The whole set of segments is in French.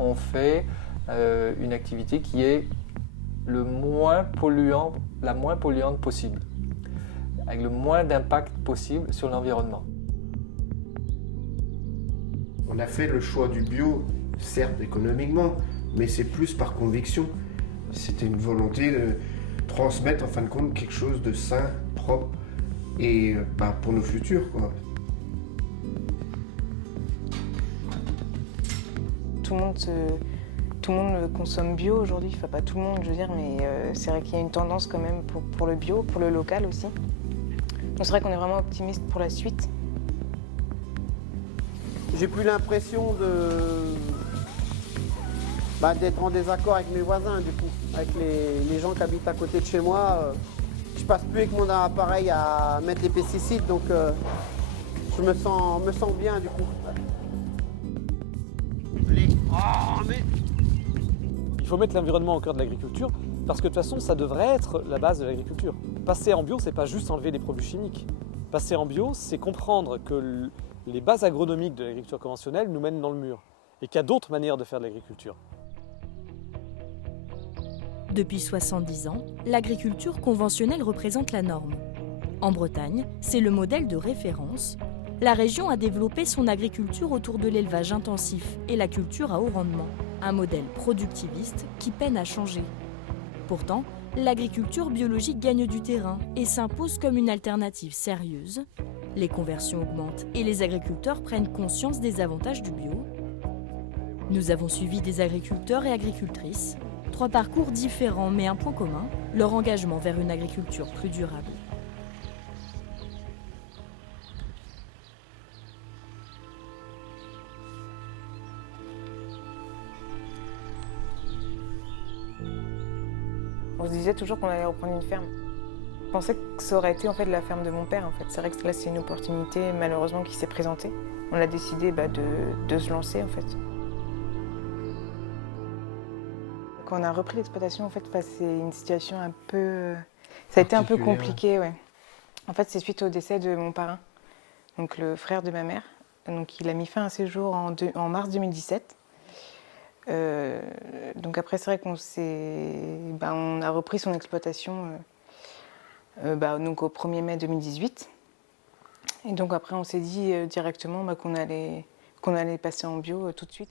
on fait une activité qui est la moins polluante possible, avec le moins d'impact possible sur l'environnement. On a fait le choix du bio, certes économiquement, mais c'est plus par conviction. C'était une volonté de transmettre en fin de compte quelque chose de sain, propre et pour nos futurs, quoi. Tout le monde consomme bio aujourd'hui, enfin pas tout le monde je veux dire, mais c'est vrai qu'il y a une tendance quand même pour le bio, pour le local aussi. Donc c'est vrai qu'on est vraiment optimiste pour la suite. J'ai plus l'impression d'être en désaccord avec mes voisins du coup, avec les gens qui habitent à côté de chez moi. Je passe plus avec mon appareil à mettre les pesticides, donc je me sens bien du coup. Il faut mettre l'environnement au cœur de l'agriculture parce que de toute façon, ça devrait être la base de l'agriculture. Passer en bio, c'est pas juste enlever les produits chimiques. Passer en bio, c'est comprendre que les bases agronomiques de l'agriculture conventionnelle nous mènent dans le mur et qu'il y a d'autres manières de faire de l'agriculture. Depuis 70 ans, l'agriculture conventionnelle représente la norme. En Bretagne, c'est le modèle de référence. La région a développé son agriculture autour de l'élevage intensif et la culture à haut rendement, un modèle productiviste qui peine à changer. Pourtant, l'agriculture biologique gagne du terrain et s'impose comme une alternative sérieuse. Les conversions augmentent et les agriculteurs prennent conscience des avantages du bio. Nous avons suivi des agriculteurs et agricultrices. 3 parcours différents mais un point commun, leur engagement vers une agriculture plus durable. On se disait toujours qu'on allait reprendre une ferme. Je pensais que ça aurait été en fait la ferme de mon père en fait. C'est vrai que là c'est une opportunité malheureusement qui s'est présentée. On a décidé de se lancer en fait. Quand on a repris l'exploitation en fait, c'est une situation un peu... Ça a été un peu compliqué, ouais. En fait c'est suite au décès de mon parrain, donc le frère de ma mère. Donc il a mis fin à ses jours en mars 2017. Donc après c'est vrai on a repris son exploitation donc au 1er mai 2018 et donc après on s'est dit directement qu'on allait passer en bio tout de suite.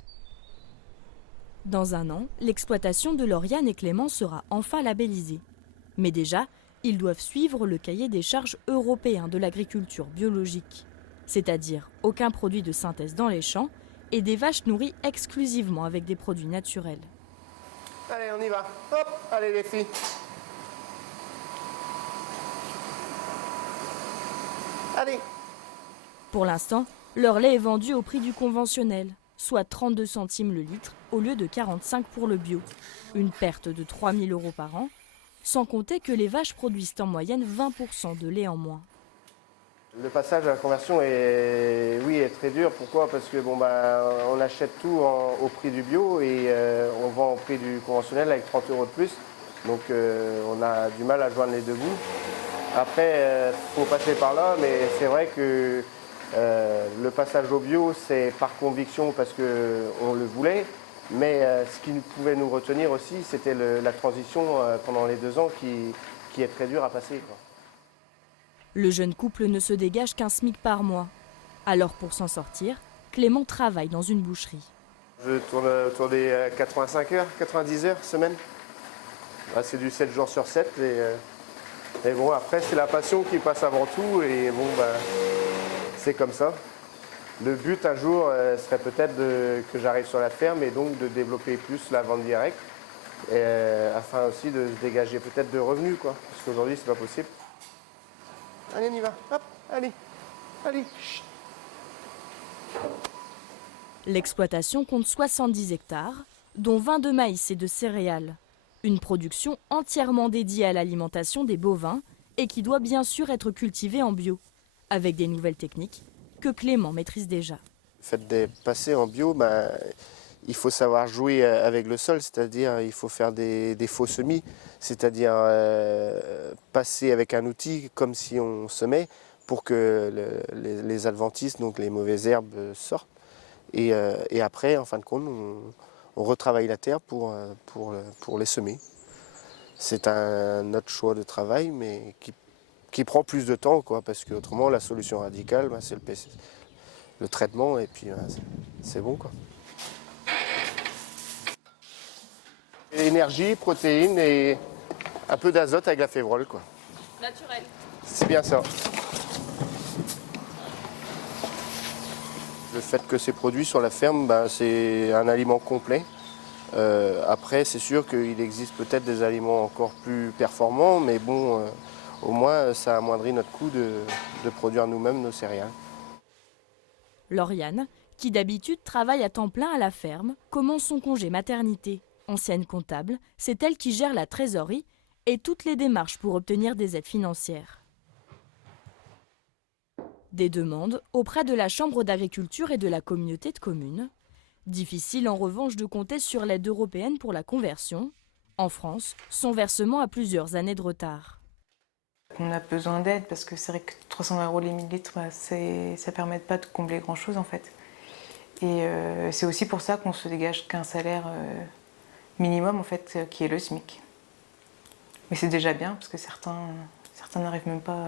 Dans un an, l'exploitation de Lauriane et Clément sera enfin labellisée. Mais déjà, ils doivent suivre le cahier des charges européen de l'agriculture biologique, c'est-à-dire aucun produit de synthèse dans les champs et des vaches nourries exclusivement avec des produits naturels. Allez, on y va. Hop, allez les filles. Allez. Pour l'instant, leur lait est vendu au prix du conventionnel, soit 32 centimes le litre au lieu de 45 pour le bio. Une perte de 3 000 € par an, sans compter que les vaches produisent en moyenne 20% de lait en moins. Le passage à la conversion est très dur. Pourquoi? Parce que on achète tout au prix du bio et on vend au prix du conventionnel avec 30 € de plus. Donc on a du mal à joindre les deux bouts. Après, il faut passer par là, mais c'est vrai que le passage au bio, c'est par conviction parce qu'on le voulait. Mais ce qui pouvait nous retenir aussi, c'était la transition pendant les 2 ans qui est très dure à passer, quoi. Le jeune couple ne se dégage qu'un SMIC par mois. Alors pour s'en sortir, Clément travaille dans une boucherie. Je tourne autour des 85 heures, 90 heures semaine. C'est du 7 jours sur 7. Et bon, après, c'est la passion qui passe avant tout. Et bon, c'est comme ça. Le but un jour serait peut-être que j'arrive sur la ferme et donc de développer plus la vente directe. Afin aussi de se dégager peut-être de revenus, quoi. Parce qu'aujourd'hui, c'est pas possible. Allez, on y va. Hop, allez. Allez. Chut. L'exploitation compte 70 hectares, dont 20 de maïs et de céréales. Une production entièrement dédiée à l'alimentation des bovins et qui doit bien sûr être cultivée en bio, avec des nouvelles techniques que Clément maîtrise déjà. Le fait de passer en bio, il faut savoir jouer avec le sol, c'est-à-dire il faut faire des faux semis, c'est-à-dire passer avec un outil comme si on semait pour que les adventices, donc les mauvaises herbes, sortent. Et après, en fin de compte, retravaille la terre pour les semer. C'est un autre choix de travail, mais qui prend plus de temps, quoi, parce qu'autrement, la solution radicale, c'est le traitement, et puis c'est bon, quoi. Énergie, protéines et un peu d'azote avec la févrole, quoi. Naturel. C'est bien ça. Le fait que c'est produit sur la ferme, c'est un aliment complet. Après, c'est sûr qu'il existe peut-être des aliments encore plus performants, mais bon, au moins, ça amoindrit notre coût de produire nous-mêmes nos céréales. Lauriane, qui d'habitude travaille à temps plein à la ferme, commence son congé maternité. Ancienne comptable, c'est elle qui gère la trésorerie et toutes les démarches pour obtenir des aides financières. Des demandes auprès de la Chambre d'agriculture et de la communauté de communes. Difficile en revanche de compter sur l'aide européenne pour la conversion. En France, son versement a plusieurs années de retard. On a besoin d'aide parce que c'est vrai que 300 € les millilitres, ça ne permet pas de combler grand-chose en fait. Et c'est aussi pour ça qu'on se dégage qu'un salaire minimum en fait, qui est le SMIC. Mais c'est déjà bien parce que certains n'arrivent même pas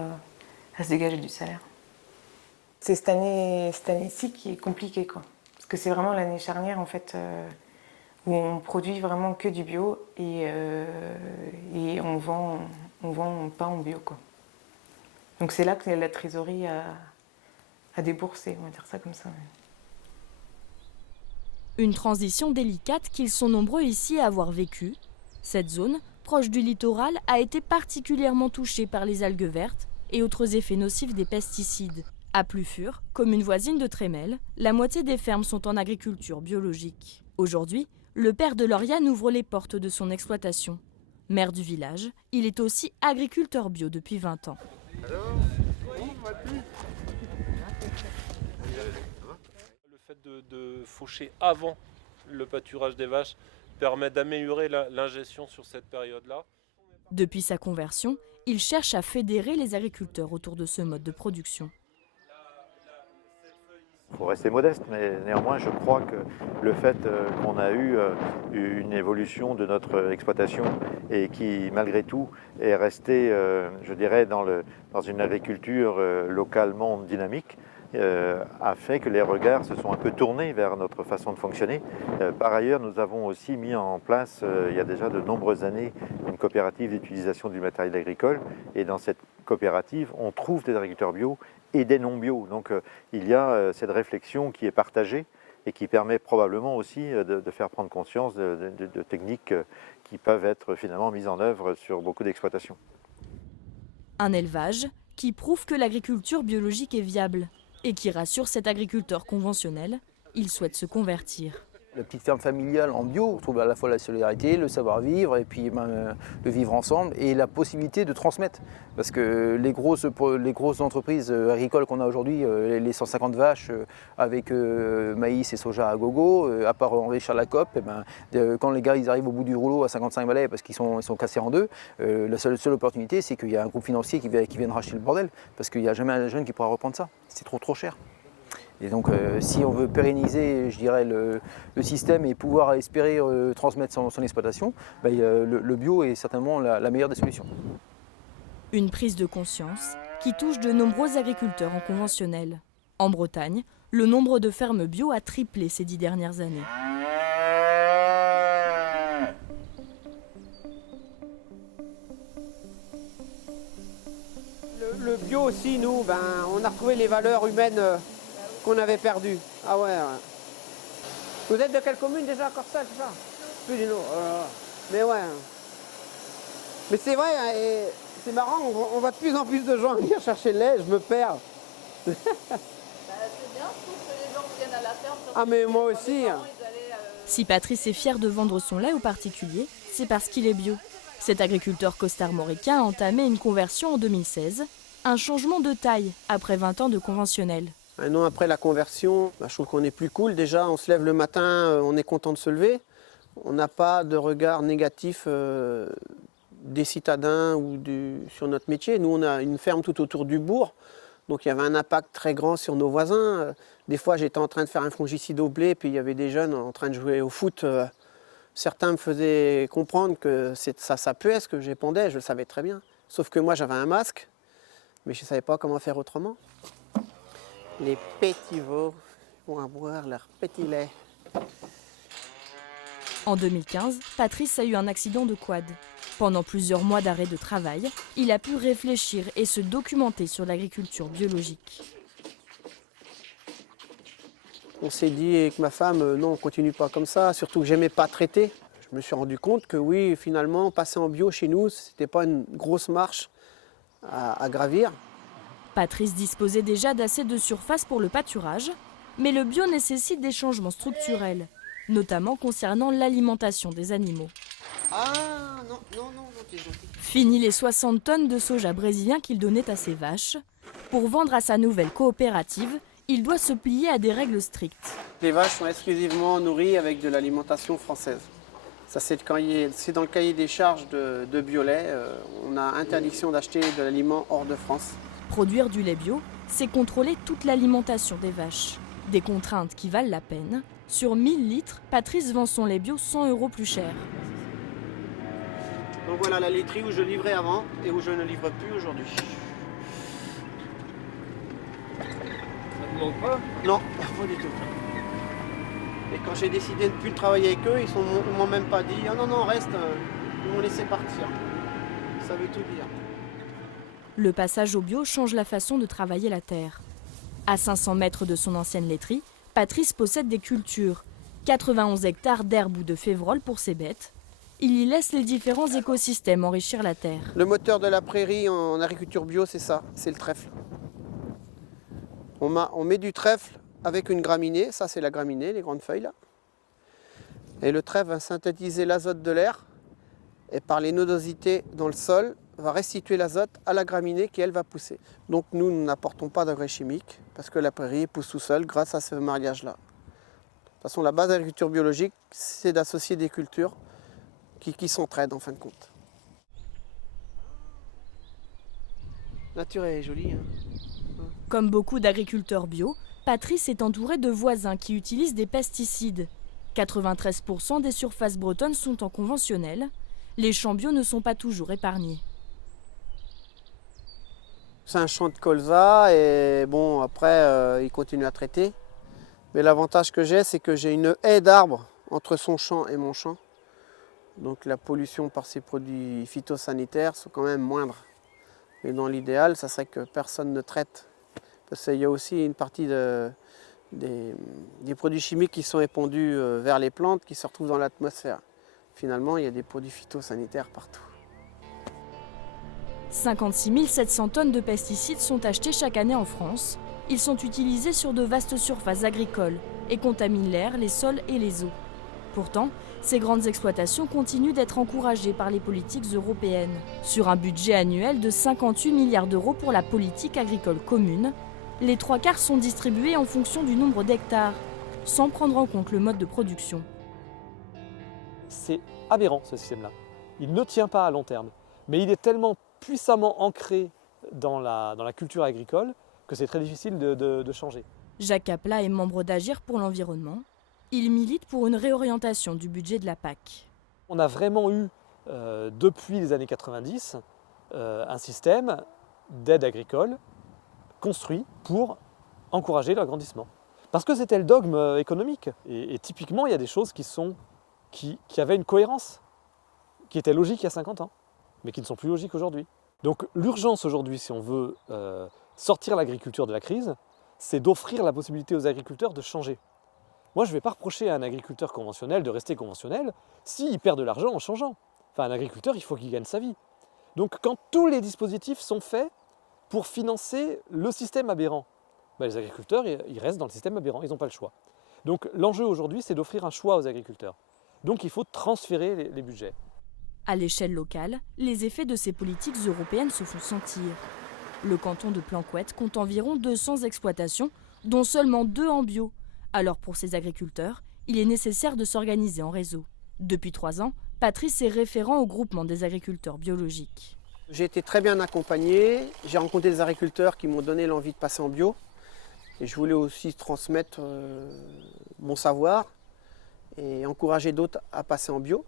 à se dégager du salaire. C'est cette année-ci qui est compliquée, quoi. Parce que c'est vraiment l'année charnière en fait où on produit vraiment que du bio et on vend pas en bio, quoi. Donc c'est là que la trésorerie a déboursé, on va dire ça comme ça. Une transition délicate qu'ils sont nombreux ici à avoir vécue. Cette zone, proche du littoral, a été particulièrement touchée par les algues vertes et autres effets nocifs des pesticides. À Plufur, commune voisine de Trémel, la moitié des fermes sont en agriculture biologique. Aujourd'hui, le père de Lauriane ouvre les portes de son exploitation. Maire du village, il est aussi agriculteur bio depuis 20 ans. Le fait de faucher avant le pâturage des vaches permet d'améliorer l'ingestion sur cette période-là. Depuis sa conversion, il cherche à fédérer les agriculteurs autour de ce mode de production. Il faut rester modeste, mais néanmoins je crois que le fait qu'on a eu une évolution de notre exploitation et qui malgré tout est resté, je dirais, dans une agriculture localement dynamique, a fait que les regards se sont un peu tournés vers notre façon de fonctionner. Par ailleurs, nous avons aussi mis en place, il y a déjà de nombreuses années, une coopérative d'utilisation du matériel agricole. Et dans cette coopérative, on trouve des agriculteurs bio et des non bio. Donc il y a cette réflexion qui est partagée et qui permet probablement aussi de faire prendre conscience de techniques qui peuvent être finalement mises en œuvre sur beaucoup d'exploitations. Un élevage qui prouve que l'agriculture biologique est viable et qui rassure cet agriculteur conventionnel, il souhaite se convertir. La petite ferme familiale en bio trouve à la fois la solidarité, le savoir-vivre et puis le vivre ensemble et la possibilité de transmettre. Parce que les grosses entreprises agricoles qu'on a aujourd'hui, les 150 vaches avec maïs et soja à gogo, à part enrichir la COP, quand les gars ils arrivent au bout du rouleau à 55 balais parce qu'ils sont cassés en deux, la seule opportunité c'est qu'il y a un groupe financier qui vient racheter le bordel. Parce qu'il n'y a jamais un jeune qui pourra reprendre ça. C'est trop cher. Et donc si on veut pérenniser, je dirais, le système et pouvoir espérer transmettre son exploitation, le bio est certainement la meilleure des solutions. Une prise de conscience qui touche de nombreux agriculteurs en conventionnel. En Bretagne, le nombre de fermes bio a triplé ces 10 dernières années. Le bio aussi, nous, on a retrouvé les valeurs humaines qu'on avait perdu. Ah ouais. Vous êtes de quelle commune déjà, Corsal, c'est ça? Plus du Nord. Mais ouais. Mais c'est vrai, et c'est marrant, on voit de plus en plus de gens venir chercher le lait, je me perds. C'est bien, je trouve que les gens viennent à la ferme. Ah mais moi aussi. Si Patrice est fier de vendre son lait aux particuliers, c'est parce qu'il est bio. Cet agriculteur costarmoricain a entamé une conversion en 2016, un changement de taille après 20 ans de conventionnel. Un an après la conversion, je trouve qu'on est plus cool. Déjà, on se lève le matin, on est content de se lever. On n'a pas de regard négatif des citadins ou sur notre métier. Nous, on a une ferme tout autour du bourg. Donc il y avait un impact très grand sur nos voisins. Des fois, j'étais en train de faire un fongicide au blé, puis il y avait des jeunes en train de jouer au foot Certains me faisaient comprendre que ça puait ce que j'épandais, je le savais très bien. Sauf que moi j'avais un masque, mais je ne savais pas comment faire autrement. Les petits veaux vont boire leur petit lait. En 2015, Patrice a eu un accident de quad. Pendant plusieurs mois d'arrêt de travail, il a pu réfléchir et se documenter sur l'agriculture biologique. On s'est dit avec ma femme, non, on ne continue pas comme ça, surtout que j'aimais pas traiter. Je me suis rendu compte que oui, finalement, passer en bio chez nous, ce n'était pas une grosse marche à gravir. Patrice disposait déjà d'assez de surface pour le pâturage, mais le bio nécessite des changements structurels, notamment concernant l'alimentation des animaux. Ah, non, t'es gentil. Fini les 60 tonnes de soja brésilien qu'il donnait à ses vaches. Pour vendre à sa nouvelle coopérative, il doit se plier à des règles strictes. Les vaches sont exclusivement nourries avec de l'alimentation française. Ça, c'est dans le cahier des charges de Biolait. On a interdiction d'acheter de l'aliment hors de France. Produire du lait bio, c'est contrôler toute l'alimentation des vaches. Des contraintes qui valent la peine. Sur 1000 litres, Patrice vend son lait bio 100 € plus cher. Donc voilà la laiterie où je livrais avant et où je ne livre plus aujourd'hui. Ça ne manque pas? Non, pas du tout. Et quand j'ai décidé de ne plus travailler avec eux, ils ne m'ont même pas dit « Ah non, reste », ils m'ont laissé partir. Ça veut tout dire. Le passage au bio change la façon de travailler la terre. À 500 mètres de son ancienne laiterie, Patrice possède des cultures. 91 hectares d'herbe ou de févrole pour ses bêtes. Il y laisse les différents écosystèmes enrichir la terre. Le moteur de la prairie en agriculture bio, c'est ça, c'est le trèfle. On met du trèfle avec une graminée, ça c'est la graminée, les grandes feuilles là. Et le trèfle va synthétiser l'azote de l'air et par les nodosités dans le sol, va restituer l'azote à la graminée qui elle va pousser. Donc nous n'apportons pas d'engrais chimiques parce que la prairie pousse tout seul grâce à ce mariage-là. De toute façon, la base de l'agriculture biologique, c'est d'associer des cultures qui s'entraident en fin de compte. La nature est jolie. Hein. Comme beaucoup d'agriculteurs bio, Patrice est entouré de voisins qui utilisent des pesticides. 93% des surfaces bretonnes sont en conventionnel. Les champs bio ne sont pas toujours épargnés. C'est un champ de colza et bon, après, il continue à traiter. Mais l'avantage que j'ai, c'est que j'ai une haie d'arbres entre son champ et mon champ. Donc la pollution par ces produits phytosanitaires sont quand même moindres. Mais dans l'idéal, ça serait que personne ne traite. Parce qu'il y a aussi une partie des produits chimiques qui sont épandus vers les plantes qui se retrouvent dans l'atmosphère. Finalement, il y a des produits phytosanitaires partout. 56 700 tonnes de pesticides sont achetées chaque année en France. Ils sont utilisés sur de vastes surfaces agricoles et contaminent l'air, les sols et les eaux. Pourtant, ces grandes exploitations continuent d'être encouragées par les politiques européennes. Sur un budget annuel de 58 milliards d'euros pour la politique agricole commune, les 3/4 sont distribués en fonction du nombre d'hectares, sans prendre en compte le mode de production. C'est aberrant ce système-là. Il ne tient pas à long terme, mais il est tellement puissamment ancré dans la culture agricole que c'est très difficile de changer. Jacques Capla est membre d'Agir pour l'environnement. Il milite pour une réorientation du budget de la PAC. On a vraiment eu, depuis les années 90, un système d'aide agricole construit pour encourager l'agrandissement. Parce que c'était le dogme économique. Et typiquement, il y a des choses qui avaient une cohérence, qui étaient logiques il y a 50 ans, mais qui ne sont plus logiques aujourd'hui. Donc l'urgence aujourd'hui, si on veut sortir l'agriculture de la crise, c'est d'offrir la possibilité aux agriculteurs de changer. Moi, je ne vais pas reprocher à un agriculteur conventionnel de rester conventionnel s'il perd de l'argent en changeant. Enfin, un agriculteur, il faut qu'il gagne sa vie. Donc quand tous les dispositifs sont faits pour financer le système aberrant, ben, les agriculteurs, ils restent dans le système aberrant, ils n'ont pas le choix. Donc l'enjeu aujourd'hui, c'est d'offrir un choix aux agriculteurs. Donc il faut transférer les budgets. À l'échelle locale, les effets de ces politiques européennes se font sentir. Le canton de Planquette compte environ 200 exploitations, dont seulement 2 en bio. Alors pour ces agriculteurs, il est nécessaire de s'organiser en réseau. Depuis 3 ans, Patrice est référent au groupement des agriculteurs biologiques. J'ai été très bien accompagné, j'ai rencontré des agriculteurs qui m'ont donné l'envie de passer en bio. Et je voulais aussi transmettre mon savoir. et encourager d'autres à passer en bio.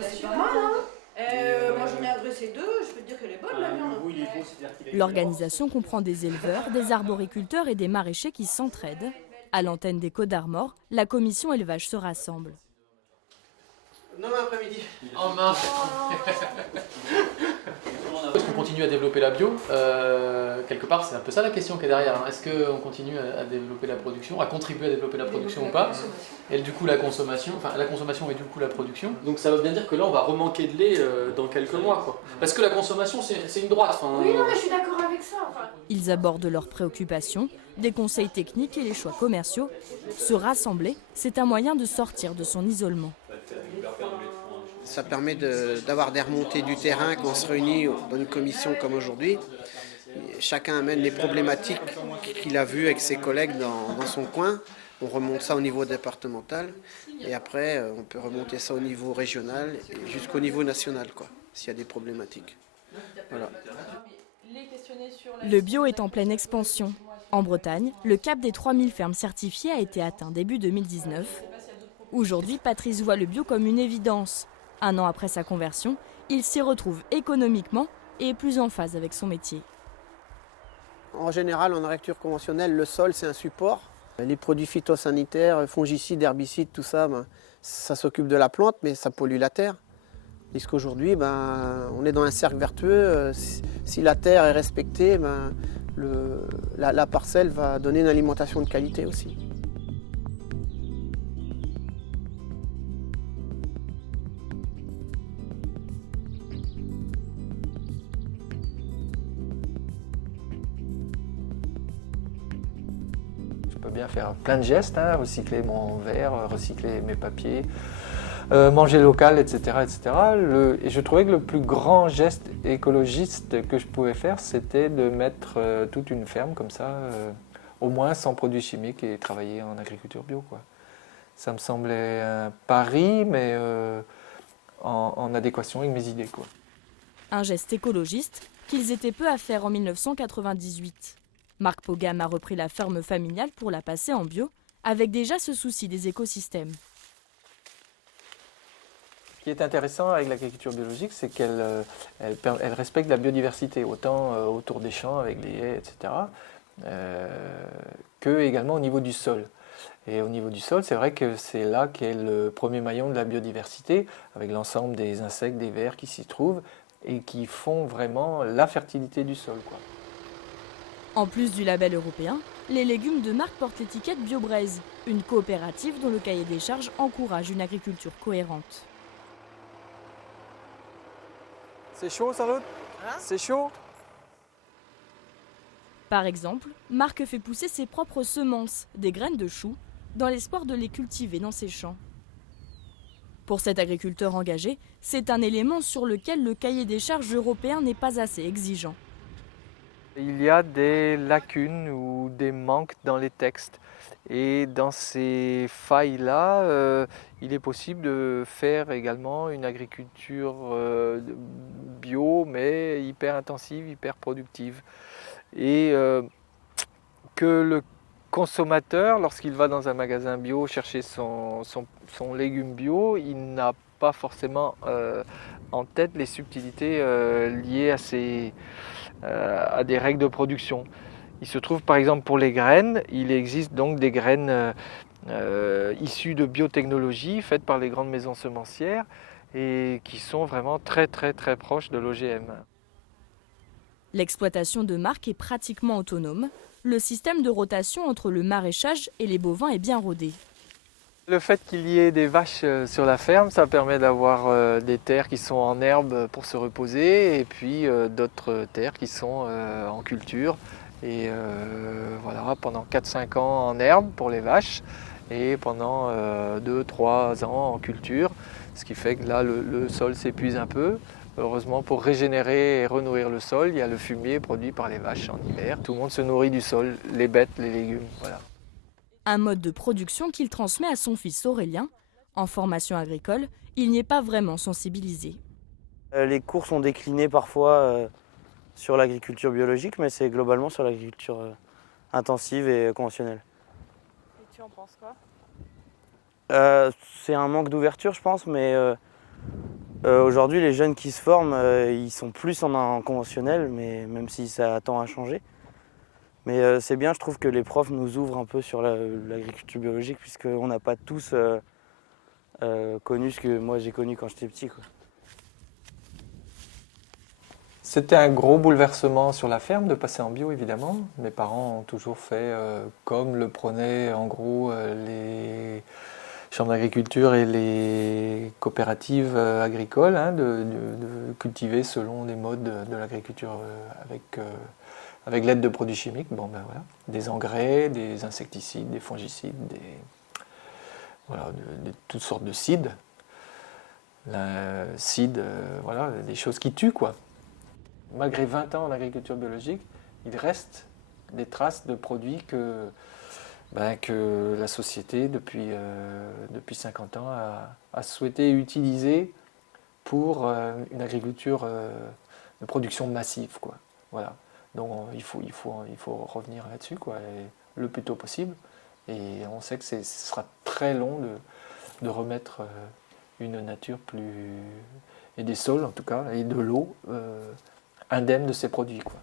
C'est pas mal, hein. Moi j'en ai adressé 2, je peux te dire qu'elle est bonne la viande. L'organisation comprend des éleveurs, des arboriculteurs et des maraîchers qui s'entraident. À l'antenne des Côtes d'Armor, la commission élevage se rassemble. Demain après-midi. En main. Est-ce qu'on continue à développer la bio? Quelque part, c'est un peu ça la question qui est derrière. Est-ce qu'on continue à développer la production, à contribuer à développer la production ou pas? Et du coup, la consommation et du coup la production. Donc ça veut bien dire que là, on va remanquer de lait dans quelques mois, quoi. Parce que la consommation, c'est une droite. Oui, non, mais je suis d'accord avec ça. Ils abordent leurs préoccupations, des conseils techniques et les choix commerciaux. Se rassembler, c'est un moyen de sortir de son isolement. Ça permet d'avoir des remontées du terrain quand on se réunit dans une commission comme aujourd'hui. Chacun amène les problématiques qu'il a vues avec ses collègues dans son coin. On remonte ça au niveau départemental et après on peut remonter ça au niveau régional et jusqu'au niveau national, quoi, s'il y a des problématiques. Voilà. Le bio est en pleine expansion. En Bretagne, le cap des 3000 fermes certifiées a été atteint début 2019. Aujourd'hui, Patrice voit le bio comme une évidence. 1 an après sa conversion, il s'y retrouve économiquement et est plus en phase avec son métier. En général, en agriculture conventionnelle, le sol, c'est un support. Les produits phytosanitaires, fongicides, herbicides, tout ça, ça s'occupe de la plante, mais ça pollue la terre. Puisqu'aujourd'hui, on est dans un cercle vertueux. Si la terre est respectée, la parcelle va donner une alimentation de qualité aussi. Je peux bien faire plein de gestes, hein, recycler mon verre, recycler mes papiers, manger local, etc. Et je trouvais que le plus grand geste écologiste que je pouvais faire, c'était de mettre toute une ferme comme ça, au moins sans produits chimiques et travailler en agriculture bio, quoi. Ça me semblait un pari, mais en adéquation avec mes idées, quoi. Un geste écologiste qu'ils étaient peu à faire en 1998. Marc Pogam a repris la ferme familiale pour la passer en bio, avec déjà ce souci des écosystèmes. Ce qui est intéressant avec l'agriculture biologique, c'est qu'elle respecte la biodiversité, autant autour des champs avec les haies, etc., que également au niveau du sol. Et au niveau du sol, c'est vrai que c'est là qu'est le premier maillon de la biodiversité, avec l'ensemble des insectes, des vers qui s'y trouvent, et qui font vraiment la fertilité du sol, quoi. En plus du label européen, les légumes de marque portent l'étiquette BioBraise, une coopérative dont le cahier des charges encourage une agriculture cohérente. C'est chaud, Charlotte? C'est chaud? Par exemple, Marc fait pousser ses propres semences, des graines de choux, dans l'espoir de les cultiver dans ses champs. Pour cet agriculteur engagé, c'est un élément sur lequel le cahier des charges européen n'est pas assez exigeant. Il y a des lacunes ou des manques dans les textes. Et dans ces failles-là, il est possible de faire également une agriculture bio, mais hyper intensive, hyper productive. Et que le consommateur, lorsqu'il va dans un magasin bio chercher son légume bio, il n'a pas forcément en tête les subtilités liées à des règles de production. Il se trouve par exemple pour les graines, il existe donc des graines issues de biotechnologie faites par les grandes maisons semencières et qui sont vraiment très proches de l'OGM. L'exploitation de Marc est pratiquement autonome. Le système de rotation entre le maraîchage et les bovins est bien rodé. Le fait qu'il y ait des vaches sur la ferme, ça permet d'avoir des terres qui sont en herbe pour se reposer et puis d'autres terres qui sont en culture. Et voilà, pendant 4-5 ans en herbe pour les vaches et pendant 2-3 ans en culture. Ce qui fait que là, le sol s'épuise un peu. Heureusement, pour régénérer et renourrir le sol, il y a le fumier produit par les vaches en hiver. Tout le monde se nourrit du sol, les bêtes, les légumes, voilà. Un mode de production qu'il transmet à son fils Aurélien. En formation agricole, il n'y est pas vraiment sensibilisé. Les cours sont déclinés parfois sur l'agriculture biologique, mais c'est globalement sur l'agriculture intensive et conventionnelle. Et tu en penses quoi? C'est un manque d'ouverture, je pense, mais aujourd'hui, les jeunes qui se forment, ils sont plus en conventionnel, mais même si ça tend à changer. Mais c'est bien, je trouve que les profs nous ouvrent un peu sur l'agriculture biologique, puisqu'on n'a pas tous connu ce que moi j'ai connu quand j'étais petit, quoi. C'était un gros bouleversement sur la ferme de passer en bio, évidemment. Mes parents ont toujours fait comme le prônaient en gros les chambres d'agriculture et les coopératives agricoles, hein, de cultiver selon les modes de l'agriculture avec l'aide de produits chimiques. Bon, ben voilà, des engrais, des insecticides, des fongicides, voilà, toutes sortes de cides. Voilà, des choses qui tuent, quoi. Malgré 20 ans en agriculture biologique, il reste des traces de produits que la société, depuis 50 ans, a souhaité utiliser pour une agriculture de production massive, quoi. Voilà. Donc il faut revenir là-dessus, quoi, le plus tôt possible. Et on sait que ce sera très long de remettre une nature et des sols en tout cas, et de l'eau indemne de ces produits, quoi.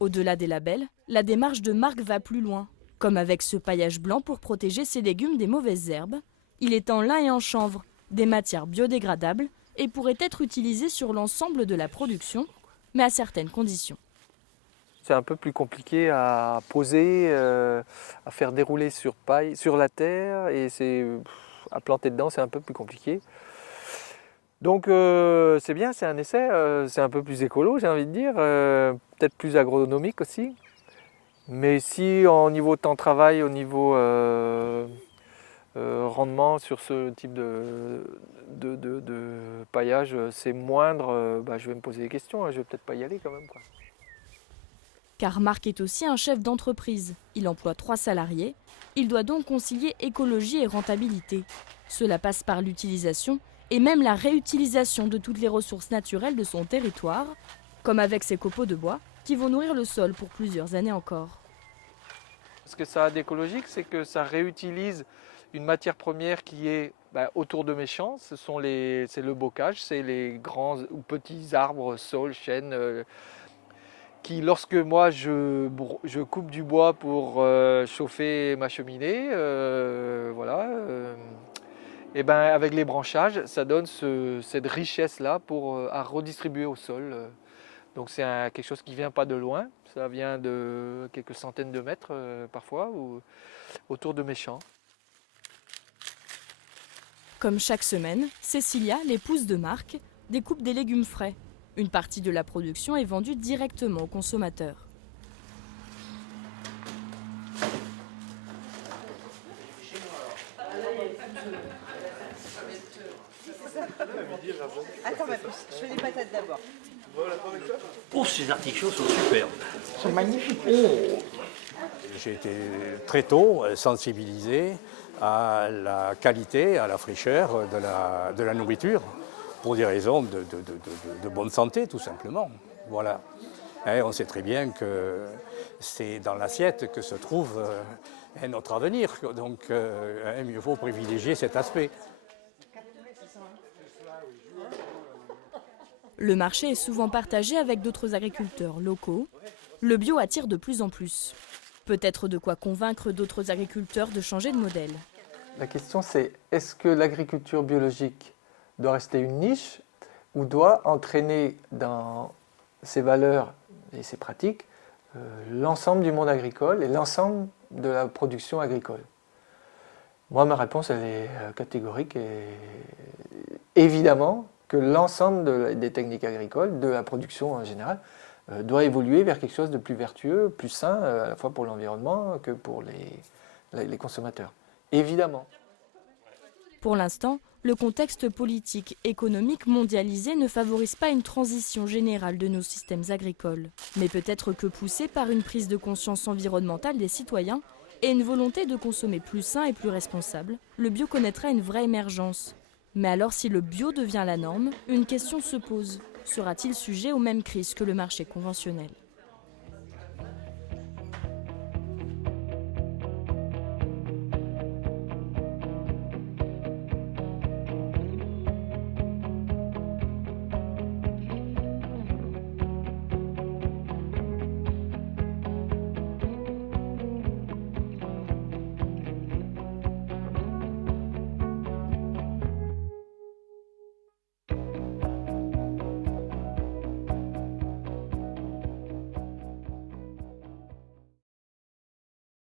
Au-delà des labels, la démarche de marque va plus loin. Comme avec ce paillage blanc pour protéger ses légumes des mauvaises herbes, il est en lin et en chanvre, des matières biodégradables et pourrait être utilisé sur l'ensemble de la production, mais à certaines conditions. C'est un peu plus compliqué à poser, à faire dérouler sur la terre, et à planter dedans, c'est un peu plus compliqué. Donc c'est bien, c'est un essai, c'est un peu plus écolo, j'ai envie de dire, peut-être plus agronomique aussi. Mais si au niveau temps de travail, au niveau rendement sur ce type de paillage, c'est moindre, je vais me poser des questions, hein, je vais peut-être pas y aller quand même, quoi. Car Marc est aussi un chef d'entreprise. Il emploie 3 salariés. Il doit donc concilier écologie et rentabilité. Cela passe par l'utilisation et même la réutilisation de toutes les ressources naturelles de son territoire, comme avec ces copeaux de bois qui vont nourrir le sol pour plusieurs années encore. Ce que ça a d'écologique, c'est que ça réutilise une matière première qui est autour de mes champs. C'est le bocage, c'est les grands ou petits arbres, saules, chênes, qui, lorsque moi je coupe du bois pour chauffer ma cheminée, et avec les branchages, ça donne cette richesse-là à redistribuer au sol. Donc c'est quelque chose qui ne vient pas de loin, ça vient de quelques centaines de mètres parfois, autour de mes champs. Comme chaque semaine, Cécilia, l'épouse de Marc, découpe des légumes frais. Une partie de la production est vendue directement aux consommateurs. Attends, je fais les patates d'abord. Oh, ces artichauts sont superbes. Ils sont magnifiques. J'ai été très tôt sensibilisé à la qualité, à la fraîcheur de la nourriture, pour des raisons de bonne santé, tout simplement. Voilà. Et on sait très bien que c'est dans l'assiette que se trouve notre avenir. Donc, il faut privilégier cet aspect. Le marché est souvent partagé avec d'autres agriculteurs locaux. Le bio attire de plus en plus. Peut-être de quoi convaincre d'autres agriculteurs de changer de modèle. La question c'est, est-ce que l'agriculture biologique doit rester une niche ou doit entraîner dans ses valeurs et ses pratiques l'ensemble du monde agricole et l'ensemble de la production agricole? Moi, ma réponse elle est catégorique et évidemment que l'ensemble des techniques agricoles, de la production en général, doit évoluer vers quelque chose de plus vertueux, plus sain, à la fois pour l'environnement que pour les consommateurs. Évidemment. Pour l'instant, le contexte politique, économique mondialisé ne favorise pas une transition générale de nos systèmes agricoles. Mais peut-être que poussé par une prise de conscience environnementale des citoyens et une volonté de consommer plus sain et plus responsable, le bio connaîtra une vraie émergence. Mais alors si le bio devient la norme, une question se pose. Sera-t-il sujet aux mêmes crises que le marché conventionnel ?